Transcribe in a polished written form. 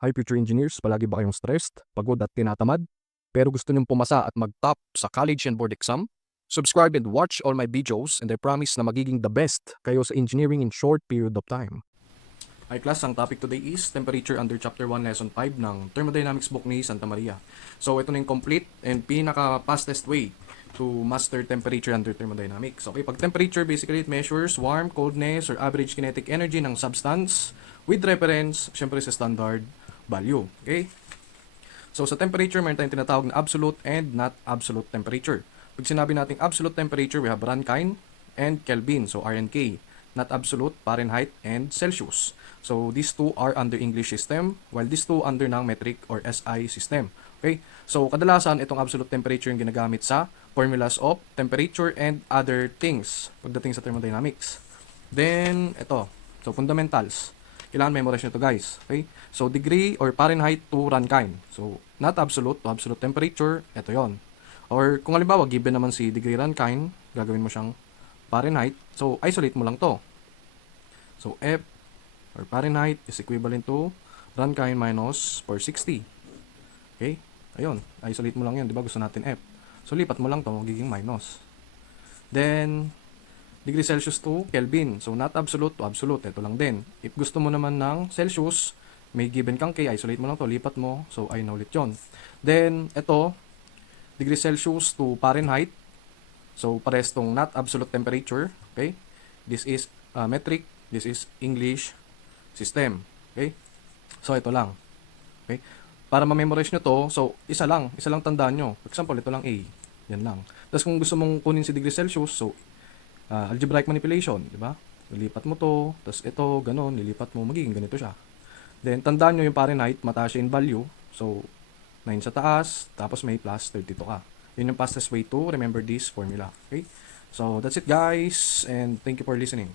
Hi future engineers, palagi ba kayong stressed, pagod at tinatamad? Pero gusto niyong pumasa at mag-top sa college and board exam? Subscribe and watch all my videos and I promise na magiging the best kayo sa engineering in short period of time. Hi class, ang topic today is temperature under chapter 1 lesson 5 ng Thermodynamics book ni Santa Maria. So ito na yung complete and pinaka-fastest way to master temperature under thermodynamics. Okay, pag temperature basically it measures warm, coldness or average kinetic energy ng substance with reference syempre sa standard value. Okay? So sa temperature, meron tayong tinatawag na absolute and not absolute temperature. Pag sinabi nating absolute temperature, we have Rankine and Kelvin, so R and K. Not absolute, Fahrenheit and Celsius. So these two are under English system, while these two under ng metric or SI system. Okay? So kadalasan itong absolute temperature yung ginagamit sa formulas of temperature and other things pagdating sa thermodynamics. Then ito, so fundamentals. Kailangan memorize nyo to guys. Okay? So, degree or Fahrenheit to Rankine. So, not absolute to absolute temperature, ito yon. Or, kung halimbawa, given naman si degree Rankine, gagawin mo siyang Fahrenheit. So, isolate mo lang to. So, F or Fahrenheit is equivalent to Rankine minus 460. Okay? Ayun. Isolate mo lang yun. Diba gusto natin F. So, lipat mo lang to, magiging minus. Then, degree Celsius to Kelvin. So, not absolute to absolute. Ito lang din. If gusto mo naman ng Celsius, may given kang K, isolate mo lang to, lipat mo. So, ay na ulit yun. Then, ito, degree Celsius to Fahrenheit. So, pares tong not absolute temperature. Okay? This is metric. This is English system. Okay? So, ito lang. Okay? Para ma-memorize nyo to, so, isa lang tandaan nyo. For example, ito lang A. Yan lang. Tapos, kung gusto mong kunin si degree Celsius, so, algebraic manipulation, di ba? Lilipat mo to, tapos ito, ganun, lilipat mo, magiging ganito siya. Then, tandaan nyo yung Fahrenheit, mataas siya in value. So, 9 sa taas, tapos may plus 32 ka. Yun yung fastest way to remember this formula. Okay? So, that's it guys, and thank you for listening.